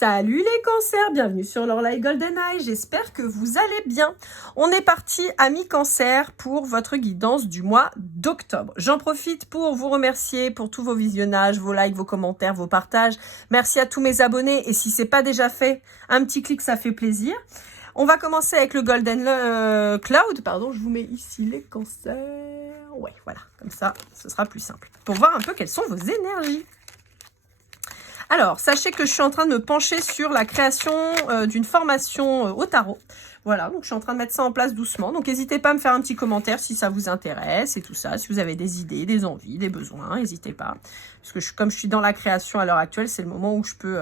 Salut les cancers, bienvenue sur l'Orlaï Golden Eye, j'espère que vous allez bien. On est parti, amis cancers, pour votre guidance du mois d'octobre. J'en profite pour vous remercier pour tous vos visionnages, vos likes, vos commentaires, vos partages. Merci à tous mes abonnés et si ce n'est pas déjà fait, un petit clic, ça fait plaisir. On va commencer avec le Golden Cloud, pardon, je vous mets ici les cancers. Ouais, voilà, comme ça, ce sera plus simple. Pour voir un peu quelles sont vos énergies. Alors, sachez que je suis en train de me pencher sur la création d'une formation au tarot. Voilà, donc je suis en train de mettre ça en place doucement. Donc, n'hésitez pas à me faire un petit commentaire si ça vous intéresse et tout ça. Si vous avez des idées, des envies, des besoins, n'hésitez pas. Parce que comme je suis dans la création à l'heure actuelle, c'est le moment où je peux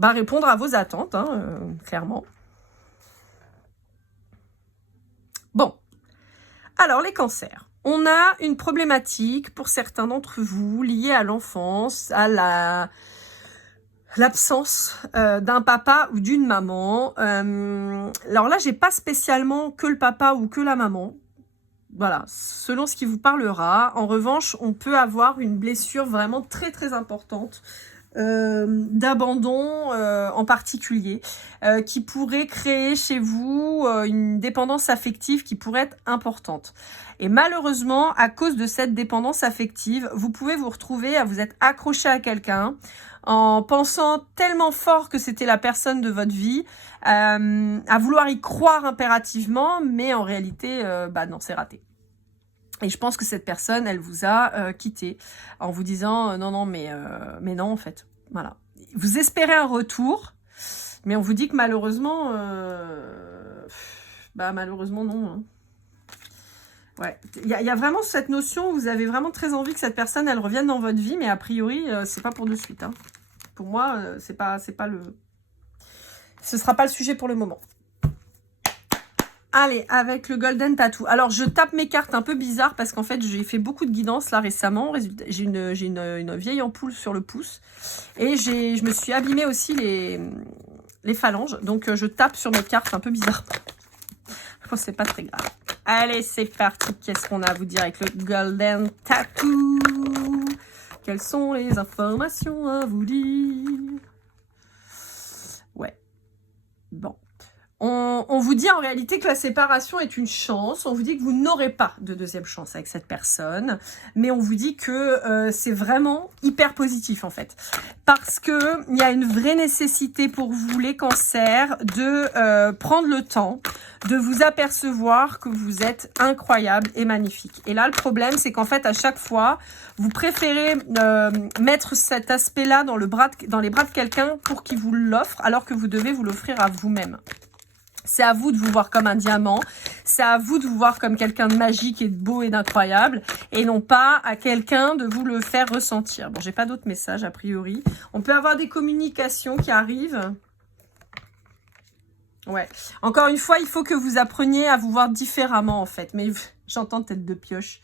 répondre à vos attentes, clairement. Bon, alors les cancers. On a une problématique pour certains d'entre vous liée à l'enfance, à l'absence d'un papa ou d'une maman. Alors là, j'ai pas spécialement que le papa ou que la maman. Voilà, selon ce qui vous parlera. En revanche, on peut avoir une blessure vraiment très très importante d'abandon en particulier, qui pourrait créer chez vous une dépendance affective qui pourrait être importante. Et malheureusement, à cause de cette dépendance affective, vous pouvez vous retrouver à vous être accroché à quelqu'un en pensant tellement fort que c'était la personne de votre vie, à vouloir y croire impérativement, mais en réalité, non, c'est raté. Et je pense que cette personne, elle vous a quitté en vous disant non, mais non, en fait. Voilà. Vous espérez un retour, mais on vous dit que malheureusement, malheureusement non. Hein. Ouais. Il y a vraiment cette notion où vous avez vraiment très envie que cette personne, elle revienne dans votre vie, mais a priori, c'est pas pour de suite. Hein. Pour moi, ce sera pas le sujet pour le moment. Allez, avec le Golden Tattoo. Alors, je tape mes cartes un peu bizarre parce qu'en fait, j'ai fait beaucoup de guidance là récemment. J'ai une vieille ampoule sur le pouce. Et je me suis abîmé aussi les phalanges. Donc, je tape sur mes cartes un peu bizarre. Bon, c'est pas très grave. Allez, c'est parti. Qu'est-ce qu'on a à vous dire avec le Golden Tattoo? Quelles sont les informations à vous dire? Ouais. Bon. On vous dit en réalité que la séparation est une chance. On vous dit que vous n'aurez pas de deuxième chance avec cette personne. Mais on vous dit que c'est vraiment hyper positif en fait. Parce que il y a une vraie nécessité pour vous les cancers de prendre le temps de vous apercevoir que vous êtes incroyable et magnifique. Et là, le problème, c'est qu'en fait, à chaque fois, vous préférez mettre cet aspect-là dans les bras de quelqu'un pour qu'il vous l'offre, alors que vous devez vous l'offrir à vous-même. C'est à vous de vous voir comme un diamant, c'est à vous de vous voir comme quelqu'un de magique et de beau et d'incroyable, et non pas à quelqu'un de vous le faire ressentir. Bon, j'ai pas d'autres messages a priori. On peut avoir des communications qui arrivent. Ouais. Encore une fois, il faut que vous appreniez à vous voir différemment en fait. Mais j'entends tête de pioche.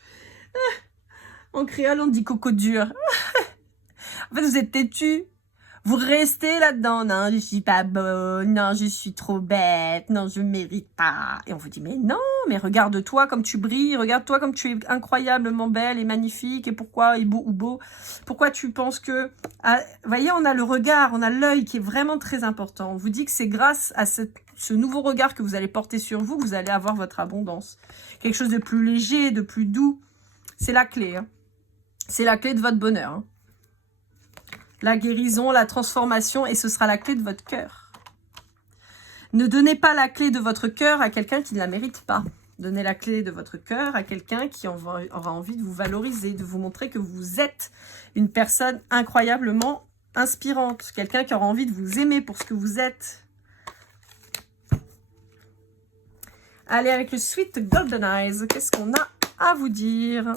En créole, on dit coco dur. En fait, vous êtes têtu. Vous restez là-dedans. Non, je suis pas bonne. Non, je suis trop bête. Non, je mérite pas. Et on vous dit, mais non, mais regarde-toi comme tu brilles. Regarde-toi comme tu es incroyablement belle et magnifique. Et pourquoi, et beau ou beau. Pourquoi tu penses que... Ah, vous voyez, on a le regard, on a l'œil qui est vraiment très important. On vous dit que c'est grâce à ce nouveau regard que vous allez porter sur vous que vous allez avoir votre abondance. Quelque chose de plus léger, de plus doux. C'est la clé. Hein. C'est la clé de votre bonheur. Hein. La guérison, la transformation, et ce sera la clé de votre cœur. Ne donnez pas la clé de votre cœur à quelqu'un qui ne la mérite pas. Donnez la clé de votre cœur à quelqu'un qui aura envie de vous valoriser, de vous montrer que vous êtes une personne incroyablement inspirante. Quelqu'un qui aura envie de vous aimer pour ce que vous êtes. Allez, avec le Sweet Golden Eyes, qu'est-ce qu'on a à vous dire ?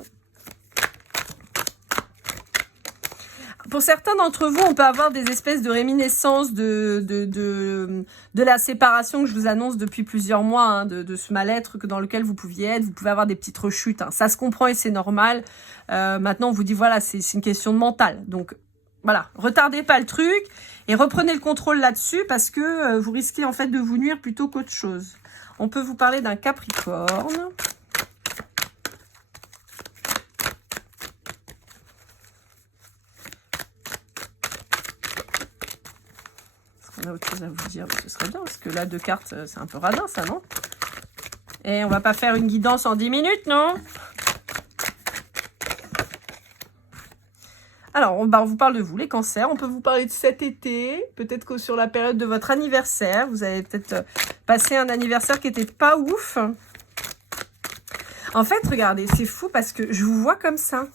Pour certains d'entre vous, on peut avoir des espèces de réminiscences de la séparation que je vous annonce depuis plusieurs mois, hein, de ce mal-être dans lequel vous pouviez être. Vous pouvez avoir des petites rechutes. Hein. Ça se comprend et c'est normal. Maintenant, on vous dit, voilà, c'est une question de mental. Donc, voilà, retardez pas le truc et reprenez le contrôle là-dessus parce que vous risquez en fait de vous nuire plutôt qu'autre chose. On peut vous parler d'un Capricorne. on a autre chose à vous dire, ce serait bien, parce que là, 2 cartes, c'est un peu radin, ça, non? Et on va pas faire une guidance en 10 minutes, non? Alors, on vous parle de vous, les cancers. On peut vous parler de cet été. Peut-être que sur la période de votre anniversaire, vous avez peut-être passé un anniversaire qui était pas ouf. En fait, regardez, c'est fou parce que je vous vois comme ça.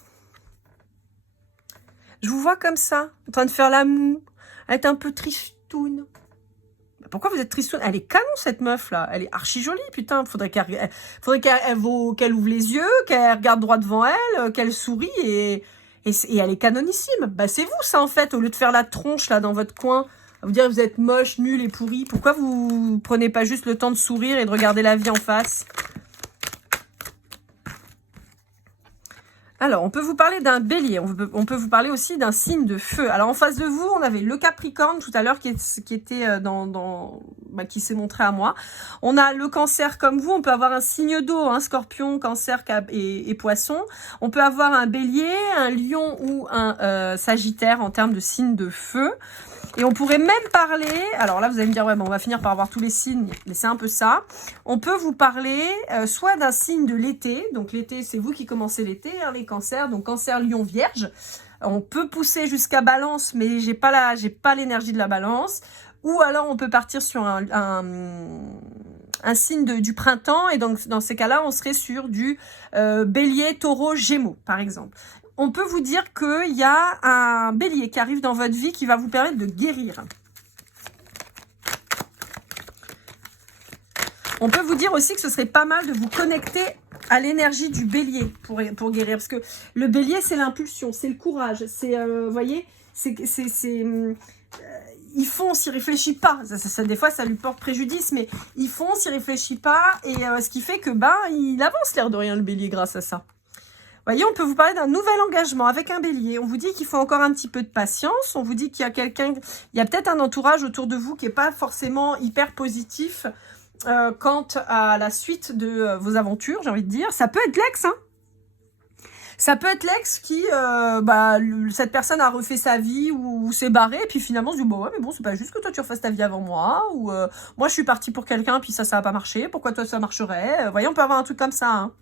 Je vous vois comme ça, en train de faire la moue, être un peu tristoune. Pourquoi vous êtes tristoune? Elle est canon, cette meuf-là. Elle est archi jolie, putain. Faudrait qu'elle ouvre les yeux, qu'elle regarde droit devant elle, qu'elle sourit et elle est canonissime. Bah, c'est vous, ça, en fait. Au lieu de faire la tronche, là, dans votre coin, à vous dire que vous êtes moche, nul et pourri. Pourquoi vous prenez pas juste le temps de sourire et de regarder la vie en face? Alors, on peut vous parler d'un bélier, on peut vous parler aussi d'un signe de feu. Alors, en face de vous, on avait le Capricorne tout à l'heure qui était qui s'est montré à moi. On a le Cancer comme vous, on peut avoir un signe d'eau, un Scorpion, Cancer et Poisson. On peut avoir un Bélier, un Lion ou un Sagittaire en termes de signe de feu. Et on pourrait même parler, alors là vous allez me dire, ouais, bon, on va finir par avoir tous les signes, mais c'est un peu ça. On peut vous parler soit d'un signe de l'été, donc l'été c'est vous qui commencez l'été, hein, les cancers, donc Cancer, Lion, Vierge. On peut pousser jusqu'à Balance, mais j'ai pas l'énergie de la Balance. Ou alors on peut partir sur un signe du printemps, et donc dans ces cas-là on serait sur du Bélier, Taureau, Gémeaux par exemple. On peut vous dire qu'il y a un bélier qui arrive dans votre vie qui va vous permettre de guérir. On peut vous dire aussi que ce serait pas mal de vous connecter à l'énergie du bélier pour guérir. Parce que le bélier, c'est l'impulsion, c'est le courage. C'est, vous voyez, ils font, on s'y réfléchit pas. Des fois, ça lui porte préjudice, mais ils font, on s'y réfléchit pas. Et ce qui fait que, il avance l'air de rien, le bélier, grâce à ça. Voyez, on peut vous parler d'un nouvel engagement avec un bélier. On vous dit qu'il faut encore un petit peu de patience. On vous dit qu'il y a il y a peut-être un entourage autour de vous qui n'est pas forcément hyper positif quant à la suite de vos aventures, j'ai envie de dire. Ça peut être l'ex, hein. Ça peut être l'ex qui, cette personne a refait sa vie ou s'est barré, et puis finalement se dit, ouais, mais bon, c'est pas juste que toi tu refasses ta vie avant moi, ou moi je suis partie pour quelqu'un, puis ça a pas marché, pourquoi toi ça marcherait? Voyez, on peut avoir un truc comme ça, hein.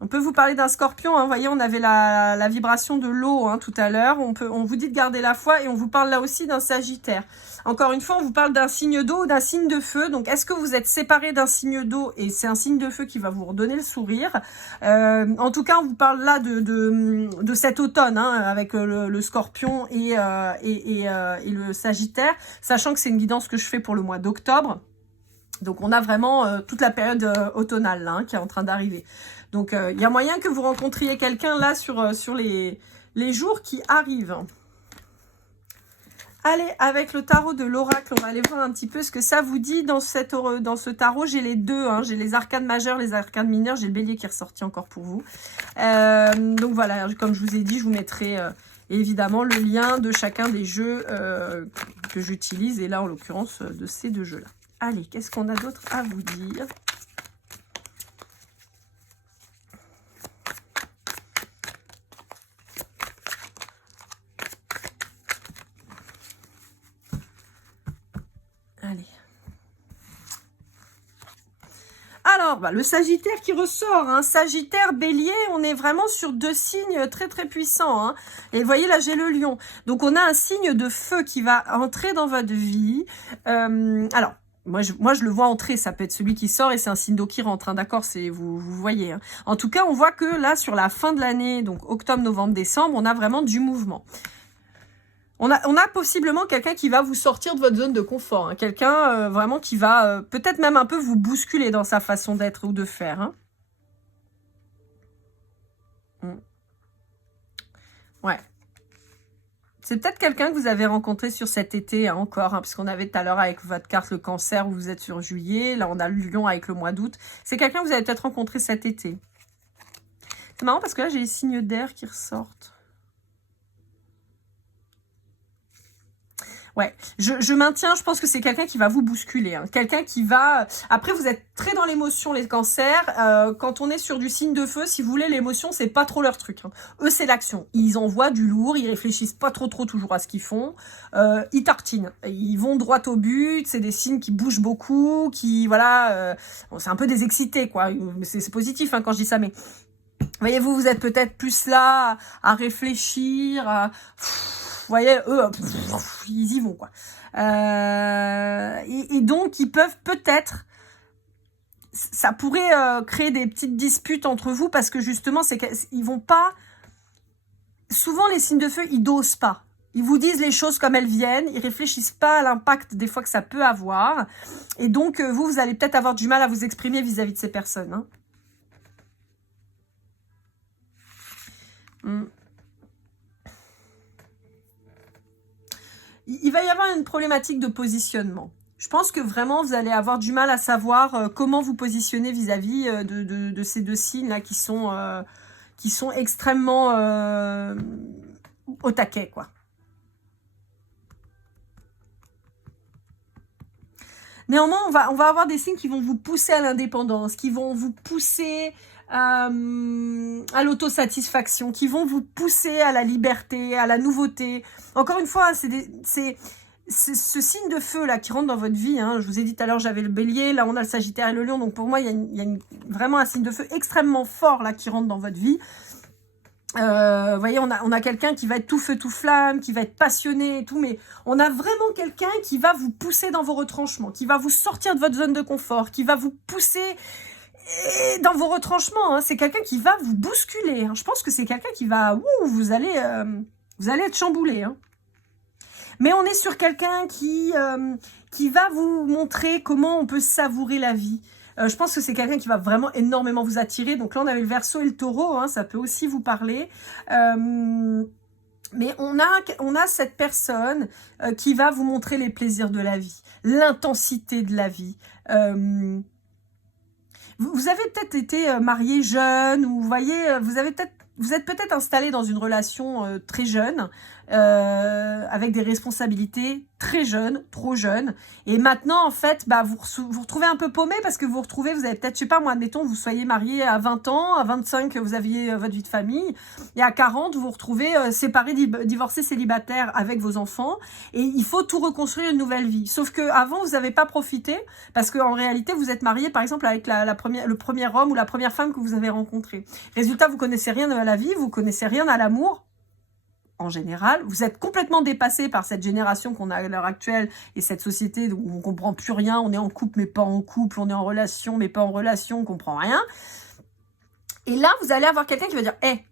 On peut vous parler d'un Scorpion, hein. Vous voyez, on avait la vibration de l'eau, hein, tout à l'heure. On vous dit de garder la foi, et on vous parle là aussi d'un Sagittaire. Encore une fois, on vous parle d'un signe d'eau ou d'un signe de feu. Donc, est-ce que vous êtes séparé d'un signe d'eau et c'est un signe de feu qui va vous redonner le sourire? En tout cas, on vous parle là de cet automne, hein, avec le Scorpion et le Sagittaire, sachant que c'est une guidance que je fais pour le mois d'octobre. Donc, on a vraiment toute la période automnale là, hein, qui est en train d'arriver. Donc, il y a moyen que vous rencontriez quelqu'un là sur les jours qui arrivent. Allez, avec le tarot de l'oracle, on va aller voir un petit peu ce que ça vous dit dans ce tarot. J'ai les deux, hein, j'ai les arcanes majeures, les arcanes mineures. J'ai le bélier qui est ressorti encore pour vous. Donc voilà, comme je vous ai dit, je vous mettrai évidemment le lien de chacun des jeux que j'utilise. Et là, en l'occurrence, de ces deux jeux-là. Allez, qu'est-ce qu'on a d'autre à vous dire ? Allez. Alors, le Sagittaire qui ressort, hein, Sagittaire, Bélier, on est vraiment sur deux signes très très puissants, hein. Et vous voyez, là, j'ai le Lion. Donc, on a un signe de feu qui va entrer dans votre vie. Alors, moi, je le vois entrer, ça peut être celui qui sort et c'est un signe d'eau qui rentre, hein, d'accord, vous voyez. Hein. En tout cas, on voit que là, sur la fin de l'année, donc octobre, novembre, décembre, on a vraiment du mouvement. On a possiblement quelqu'un qui va vous sortir de votre zone de confort. Hein. Quelqu'un vraiment qui va peut-être même un peu vous bousculer dans sa façon d'être ou de faire. Hein. Ouais. C'est peut-être quelqu'un que vous avez rencontré sur cet été, hein, encore. Hein, puisqu'on avait tout à l'heure avec votre carte le Cancer où vous êtes sur juillet. Là, on a le Lion avec le mois d'août. C'est quelqu'un que vous avez peut-être rencontré cet été. C'est marrant parce que là, j'ai les signes d'air qui ressortent. Ouais, je maintiens, je pense que c'est quelqu'un qui va vous bousculer, hein. Quelqu'un qui va... Après, vous êtes très dans l'émotion, les cancers. Quand on est sur du signe de feu, si vous voulez, l'émotion, c'est pas trop leur truc, hein. Eux, c'est l'action. Ils envoient du lourd, ils réfléchissent pas trop toujours à ce qu'ils font. Ils tartinent, ils vont droit au but, c'est des signes qui bougent beaucoup, qui... Voilà, bon, c'est un peu des excités, quoi. C'est positif, hein, quand je dis ça, mais... Voyez-vous, vous êtes peut-être plus là à réfléchir, vous voyez, eux, ils y vont, quoi. Et donc, ils peuvent peut-être, ça pourrait créer des petites disputes entre vous parce que justement, ils vont pas, souvent les signes de feu, ils dosent pas. Ils vous disent les choses comme elles viennent, ils réfléchissent pas à l'impact des fois que ça peut avoir. Et donc, vous allez peut-être avoir du mal à vous exprimer vis-à-vis de ces personnes, hein. Il va y avoir une problématique de positionnement. Je pense que vraiment, vous allez avoir du mal à savoir comment vous positionner vis-à-vis de ces deux signes-là qui sont extrêmement au taquet, quoi. Néanmoins, on va avoir des signes qui vont vous pousser à l'indépendance, qui vont vous pousser à l'autosatisfaction, qui vont vous pousser à la liberté, à la nouveauté. Encore une fois, c'est ce signe de feu là qui rentre dans votre vie, hein. Je vous ai dit tout à l'heure, j'avais le bélier, là on a le sagittaire et le lion, donc pour moi, il y a vraiment un signe de feu extrêmement fort là qui rentre dans votre vie. Vous voyez, on a quelqu'un qui va être tout feu, tout flamme, qui va être passionné et tout, mais on a vraiment quelqu'un qui va vous pousser dans vos retranchements, qui va vous sortir de votre zone de confort, qui va vous pousser dans vos retranchements, hein. C'est quelqu'un qui va vous bousculer, hein. Je pense que c'est quelqu'un qui va... vous allez être chamboulé, hein. Mais on est sur quelqu'un qui va vous montrer comment on peut savourer la vie. Je pense que c'est quelqu'un qui va vraiment énormément vous attirer. Donc là, on avait le Verseau et le Taureau, hein, ça peut aussi vous parler. Mais on a cette personne qui va vous montrer les plaisirs de la vie, l'intensité de la vie. Vous avez peut-être été marié jeune, ou vous voyez, vous êtes peut-être installé dans une relation très jeune, avec des responsabilités très jeunes, trop jeunes. Et maintenant, en fait, vous retrouvez un peu paumé parce que vous avez peut-être, je sais pas moi, admettons, vous soyez marié à 20 ans, à 25, vous aviez votre vie de famille, et à 40, vous vous retrouvez séparé, divorcé, célibataire avec vos enfants, et il faut tout reconstruire une nouvelle vie. Sauf que avant, vous n'avez pas profité, parce qu'en réalité, vous êtes marié, par exemple, avec le premier homme ou la première femme que vous avez rencontré. Résultat, vous connaissez rien à la vie, vous connaissez rien à l'amour. En général, vous êtes complètement dépassé par cette génération qu'on a à l'heure actuelle et cette société où on comprend plus rien, on est en couple mais pas en couple, on est en relation mais pas en relation, on comprend rien. Et là, vous allez avoir quelqu'un qui va dire « Hey,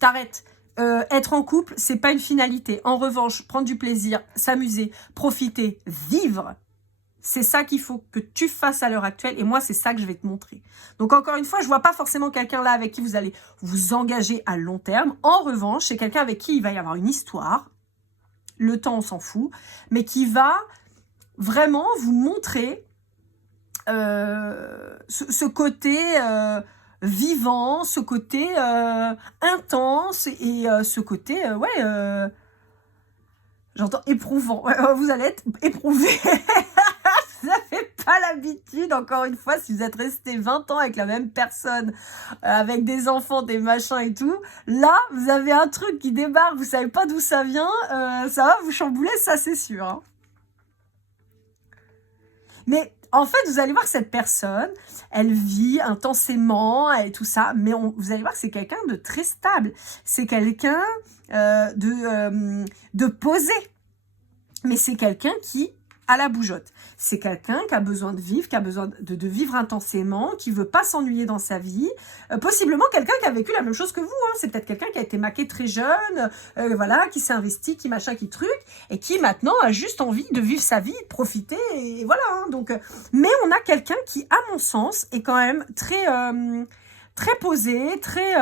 t'arrêtes, être en couple, c'est pas une finalité. En revanche, prendre du plaisir, s'amuser, profiter, vivre, c'est ça qu'il faut que tu fasses à l'heure actuelle et moi, c'est ça que je vais te montrer. » Donc, encore une fois, je vois pas forcément quelqu'un là avec qui vous allez vous engager à long terme. En revanche, c'est quelqu'un avec qui il va y avoir une histoire. Le temps, on s'en fout. Mais qui va vraiment vous montrer ce côté vivant, ce côté intense et ce côté, j'entends éprouvant. Vous allez être éprouvé. Vous n'avez pas l'habitude, encore une fois, si vous êtes resté 20 ans avec la même personne, avec des enfants, des machins et tout, là, vous avez un truc qui débarque, vous savez pas d'où ça vient, ça va vous chambouler, ça c'est sûr, hein. Mais en fait, vous allez voir que cette personne, elle vit intensément et tout ça, mais vous allez voir que c'est quelqu'un de très stable. C'est quelqu'un de posé. Mais c'est quelqu'un qui a la bougeotte. C'est quelqu'un qui a besoin de vivre, qui a besoin de vivre intensément, qui veut pas s'ennuyer dans sa vie. Possiblement quelqu'un qui a vécu la même chose que vous, hein. C'est peut-être quelqu'un qui a été maqué très jeune, voilà, qui s'est investi, qui machin, qui truc, et qui maintenant a juste envie de vivre sa vie, de profiter, et voilà, hein. Donc, mais on a quelqu'un qui, à mon sens, est quand même très, très posé, très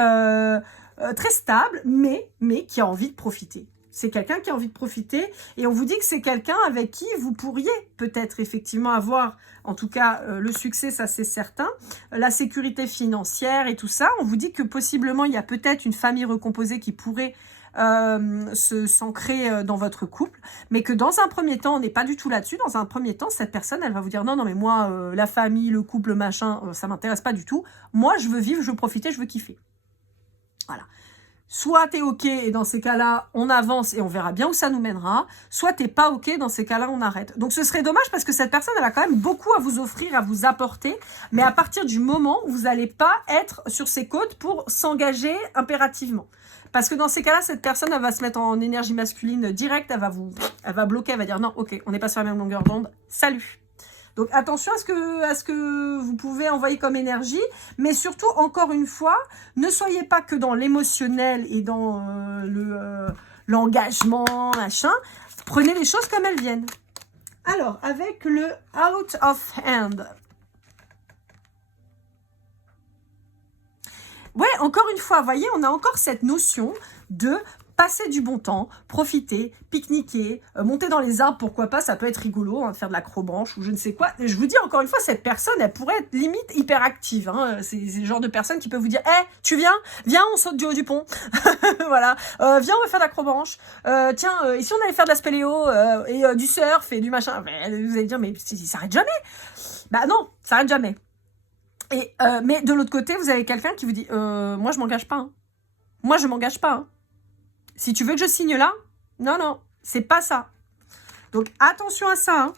stable, mais qui a envie de profiter. C'est quelqu'un qui a envie de profiter et on vous dit que c'est quelqu'un avec qui vous pourriez peut-être effectivement avoir, en tout cas le succès, ça c'est certain, la sécurité financière et tout ça. On vous dit que possiblement il y a peut-être une famille recomposée qui pourrait s'ancrer dans votre couple, mais que dans un premier temps, on n'est pas du tout là-dessus. Dans un premier temps, cette personne, elle va vous dire non, non, mais moi, la famille, le couple, machin, ça m'intéresse pas du tout. Moi, je veux vivre, je veux profiter, je veux kiffer. Voilà. Soit t'es ok et dans ces cas-là, on avance et on verra bien où ça nous mènera. Soit t'es pas ok, dans ces cas-là, on arrête. Donc ce serait dommage parce que cette personne, elle a quand même beaucoup à vous offrir, à vous apporter. Mais à partir du moment où vous n'allez pas être sur ses côtes pour s'engager impérativement. Parce que dans ces cas-là, cette personne, elle va se mettre en énergie masculine directe, elle va bloquer, elle va dire non, ok, on n'est pas sur la même longueur d'onde, salut. Donc attention à ce que vous pouvez envoyer comme énergie, mais surtout, encore une fois, ne soyez pas que dans l'émotionnel et dans l'engagement, machin. Prenez les choses comme elles viennent. Alors, avec le out of hand. Ouais, encore une fois, vous voyez, on a encore cette notion de passer du bon temps, profiter, pique-niquer, monter dans les arbres, pourquoi pas, ça peut être rigolo, hein, de faire de l'acrobranche ou je ne sais quoi. Et je vous dis encore une fois, cette personne, elle pourrait être limite hyperactive. Hein. C'est le genre de personne qui peut vous dire « Hey, tu viens ? Viens, on saute du haut du pont. » Voilà. Viens, on va faire de l'acrobranche. Tiens, ici on allait faire de la spéléo et du surf et du machin. Vous allez dire « Mais ça s'arrête jamais !» Bah non, ça s'arrête jamais. Et, mais de l'autre côté, vous avez quelqu'un qui vous dit « Moi, je m'engage pas. Hein. Moi, je m'engage pas. Hein. Si tu veux que je signe là, non, non, c'est pas ça. » Donc, attention à ça. Hein.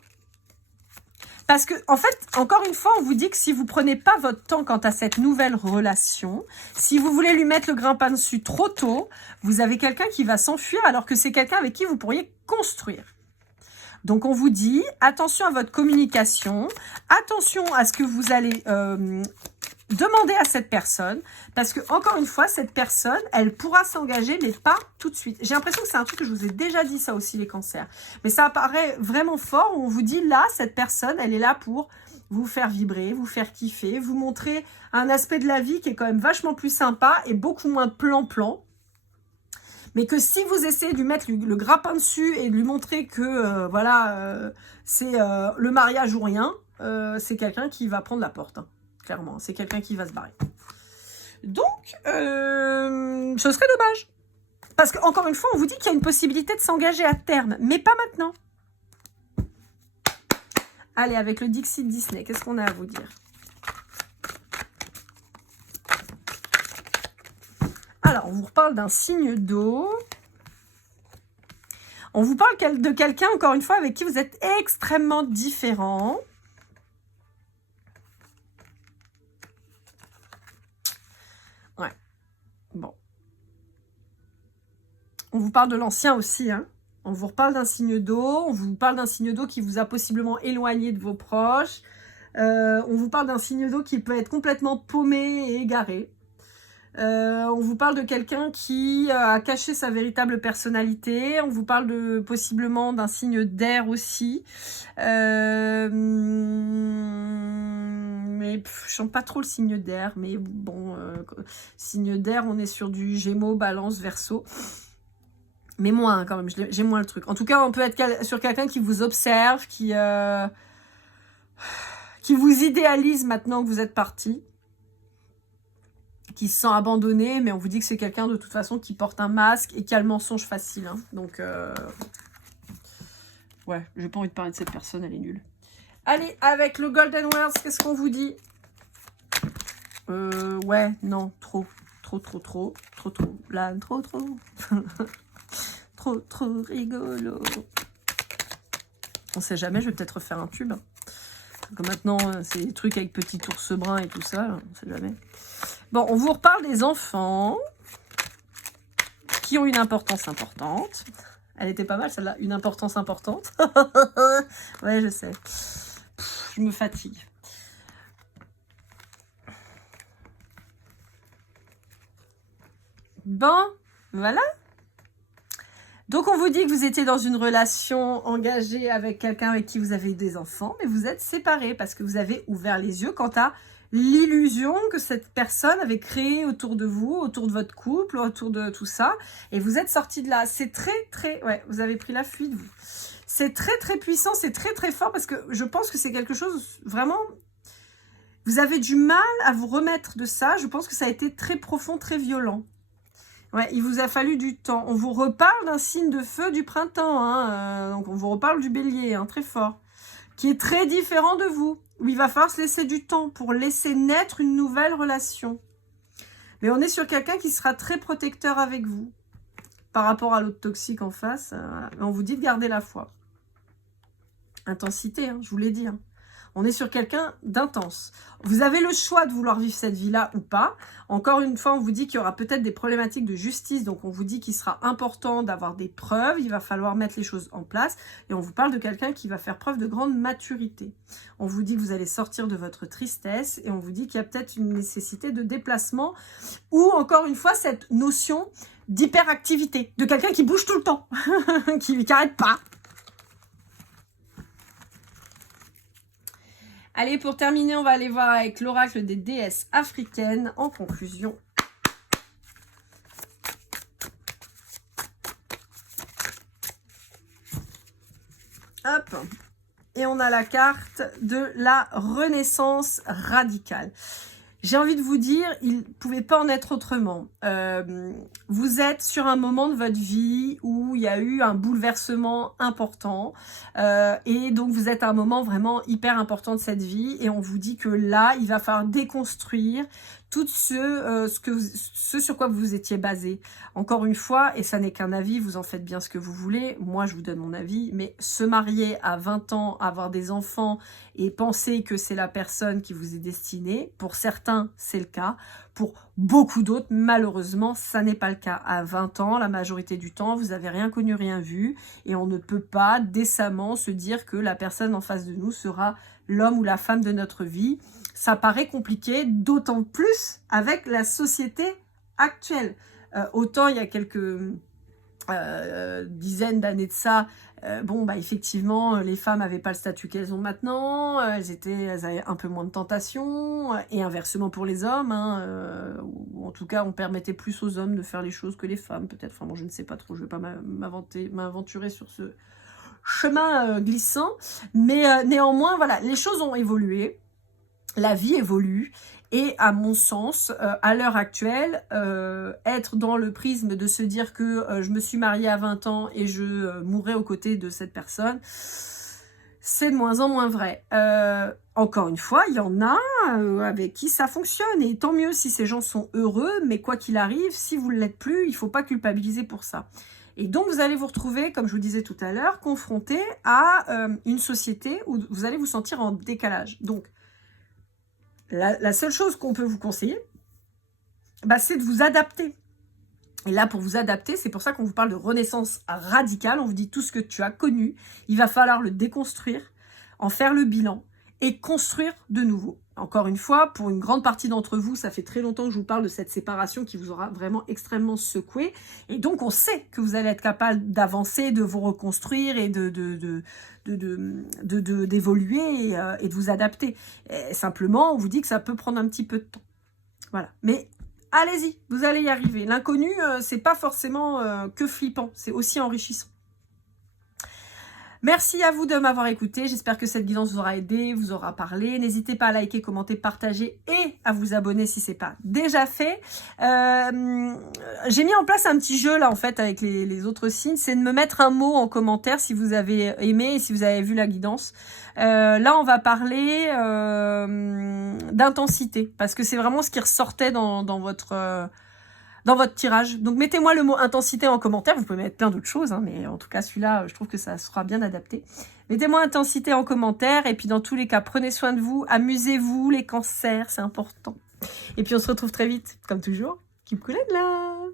Parce que, en fait, encore une fois, on vous dit que si vous prenez pas votre temps quant à cette nouvelle relation, si vous voulez lui mettre le grappin dessus trop tôt, vous avez quelqu'un qui va s'enfuir alors que c'est quelqu'un avec qui vous pourriez construire. Donc, on vous dit, attention à votre communication, attention à ce que vous allez demander à cette personne, parce que, encore une fois, cette personne, elle pourra s'engager, mais pas tout de suite. J'ai l'impression que c'est un truc que je vous ai déjà dit, ça aussi, les cancers. Mais ça apparaît vraiment fort, on vous dit, là, cette personne, elle est là pour vous faire vibrer, vous faire kiffer, vous montrer un aspect de la vie qui est quand même vachement plus sympa et beaucoup moins plan-plan. Mais que si vous essayez de lui mettre le grappin dessus et de lui montrer que voilà, c'est le mariage ou rien, c'est quelqu'un qui va prendre la porte, hein, clairement. C'est quelqu'un qui va se barrer. Donc, ce serait dommage. Parce qu'encore une fois, on vous dit qu'il y a une possibilité de s'engager à terme, mais pas maintenant. Allez, avec le Dixit Disney, qu'est-ce qu'on a à vous dire ? Alors, on vous reparle d'un signe d'eau. On vous parle de quelqu'un, encore une fois, avec qui vous êtes extrêmement différent. Ouais. Bon. On vous parle de l'ancien aussi, hein. On vous reparle d'un signe d'eau. On vous parle d'un signe d'eau qui vous a possiblement éloigné de vos proches. On vous parle d'un signe d'eau qui peut être complètement paumé et égaré. On vous parle de quelqu'un qui a caché sa véritable personnalité. On vous parle possiblement d'un signe d'air aussi. Mais je sens pas trop le signe d'air. Mais bon, signe d'air, on est sur du Gémeaux, Balance, Verseau. Mais moins quand même, j'ai moins le truc. En tout cas, on peut être sur quelqu'un qui vous observe, qui vous idéalise maintenant que vous êtes parti. Qui se sent abandonné, mais on vous dit que c'est quelqu'un de toute façon qui porte un masque et qui a le mensonge facile. Hein. Donc, ouais, j'ai pas envie de parler de cette personne, elle est nulle. Allez, avec le Golden Words, qu'est-ce qu'on vous dit ? Ouais, non, trop. Là, trop. trop rigolo. On sait jamais, je vais peut-être refaire un tube. Comme maintenant, c'est des trucs avec petit ours brun et tout ça, on sait jamais. Bon, on vous reparle des enfants qui ont une importance importante. Elle était pas mal, celle-là. Une importance importante. Ouais, je sais. Je me fatigue. Bon, voilà. Donc, on vous dit que vous étiez dans une relation engagée avec quelqu'un avec qui vous avez des enfants, mais vous êtes séparés parce que vous avez ouvert les yeux quant à l'illusion que cette personne avait créée autour de vous, autour de votre couple, autour de tout ça, et vous êtes sorti de là. C'est très, ouais, vous avez pris la fuite, vous. C'est très puissant, c'est très fort, parce que je pense que c'est quelque chose, vraiment, vous avez du mal à vous remettre de ça. Je pense que ça a été très profond, très violent. Ouais, il vous a fallu du temps. On vous reparle d'un signe de feu du printemps, hein, donc on vous reparle du bélier, hein, très fort, qui est très différent de vous, où il va falloir se laisser du temps pour laisser naître une nouvelle relation. Mais on est sur quelqu'un qui sera très protecteur avec vous, par rapport à l'autre toxique en face. On vous dit de garder la foi. Intensité, hein, je vous l'ai dit. Hein. On est sur quelqu'un d'intense. Vous avez le choix de vouloir vivre cette vie-là ou pas. Encore une fois, on vous dit qu'il y aura peut-être des problématiques de justice. Donc, on vous dit qu'il sera important d'avoir des preuves. Il va falloir mettre les choses en place. Et on vous parle de quelqu'un qui va faire preuve de grande maturité. On vous dit que vous allez sortir de votre tristesse. Et on vous dit qu'il y a peut-être une nécessité de déplacement. Ou, encore une fois, cette notion d'hyperactivité. De quelqu'un qui bouge tout le temps. qui n'arrête pas. Allez, pour terminer, on va aller voir avec l'oracle des déesses africaines en conclusion. Hop. Et on a la carte de la renaissance radicale. J'ai envie de vous dire, il ne pouvait pas en être autrement. Vous êtes sur un moment de votre vie où il y a eu un bouleversement important et donc vous êtes à un moment vraiment hyper important de cette vie et on vous dit que là, il va falloir déconstruire tout ce sur quoi vous étiez basé. Encore une fois, et ça n'est qu'un avis, vous en faites bien ce que vous voulez, moi je vous donne mon avis, mais se marier à 20 ans, avoir des enfants et penser que c'est la personne qui vous est destinée, pour certains c'est le cas, pour beaucoup d'autres malheureusement ça n'est pas le cas. À 20 ans, la majorité du temps, vous n'avez rien connu, rien vu, et on ne peut pas décemment se dire que la personne en face de nous sera l'homme ou la femme de notre vie. Ça paraît compliqué, d'autant plus avec la société actuelle. Autant il y a quelques dizaines d'années de ça, effectivement, les femmes n'avaient pas le statut qu'elles ont maintenant, elles avaient un peu moins de tentation, et inversement pour les hommes, ou en tout cas, on permettait plus aux hommes de faire les choses que les femmes, peut-être. Enfin bon, je ne sais pas trop, je ne vais pas m'aventurer sur ce chemin glissant, mais néanmoins, voilà, les choses ont évolué. La vie évolue et à mon sens, à l'heure actuelle, être dans le prisme de se dire que je me suis mariée à 20 ans et je mourrai aux côtés de cette personne, c'est de moins en moins vrai. Encore une fois, il y en a avec qui ça fonctionne et tant mieux si ces gens sont heureux, mais quoi qu'il arrive, si vous ne l'êtes plus, il ne faut pas culpabiliser pour ça. Et donc, vous allez vous retrouver, comme je vous disais tout à l'heure, confronté à une société où vous allez vous sentir en décalage. Donc, la seule chose qu'on peut vous conseiller, c'est de vous adapter. Et là, pour vous adapter, c'est pour ça qu'on vous parle de renaissance radicale. On vous dit tout ce que tu as connu, il va falloir le déconstruire, en faire le bilan et construire de nouveau. Encore une fois, pour une grande partie d'entre vous, ça fait très longtemps que je vous parle de cette séparation qui vous aura vraiment extrêmement secoué. Et donc, on sait que vous allez être capable d'avancer, de vous reconstruire et d'évoluer et de vous adapter. Et simplement, on vous dit que ça peut prendre un petit peu de temps. Voilà. Mais allez-y, vous allez y arriver. L'inconnu, c'est pas forcément que flippant, c'est aussi enrichissant. Merci à vous de m'avoir écouté. J'espère que cette guidance vous aura aidé, vous aura parlé. N'hésitez pas à liker, commenter, partager et à vous abonner si ce n'est pas déjà fait. J'ai mis en place un petit jeu là en fait avec les autres signes. C'est de me mettre un mot en commentaire si vous avez aimé et si vous avez vu la guidance. Là, on va parler d'intensité parce que c'est vraiment ce qui ressortait dans votre tirage. Donc, mettez-moi le mot intensité en commentaire. Vous pouvez mettre plein d'autres choses, mais en tout cas, celui-là, je trouve que ça sera bien adapté. Mettez-moi intensité en commentaire. Et puis, dans tous les cas, prenez soin de vous. Amusez-vous, les cancers, c'est important. Et puis, on se retrouve très vite, comme toujours. Keep cool and love.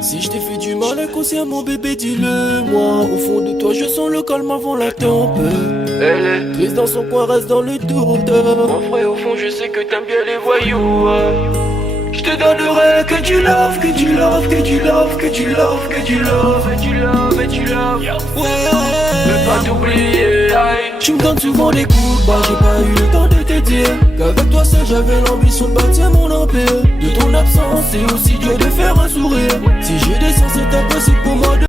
Si je t'ai fait du mal, en es conscient mon bébé, dis-le moi. Au fond de toi je sens le calme avant la tempête. Elle est triste dans son coin, reste dans le doute. Mon frère au fond je sais que t'aimes bien les voyous. Je te donnerai que du love, que du love, que du love, que du love, que du love, et du love, et du love. Ouais, ne pas t'oublier. Tu me donnes souvent des coups de barre, j'ai pas eu le temps de te dire qu'avec toi seul j'avais l'ambition de bâtir mon empire. De ton absence c'est aussi dur de faire un sourire. Si j'ai des sens c'est impossible pour moi de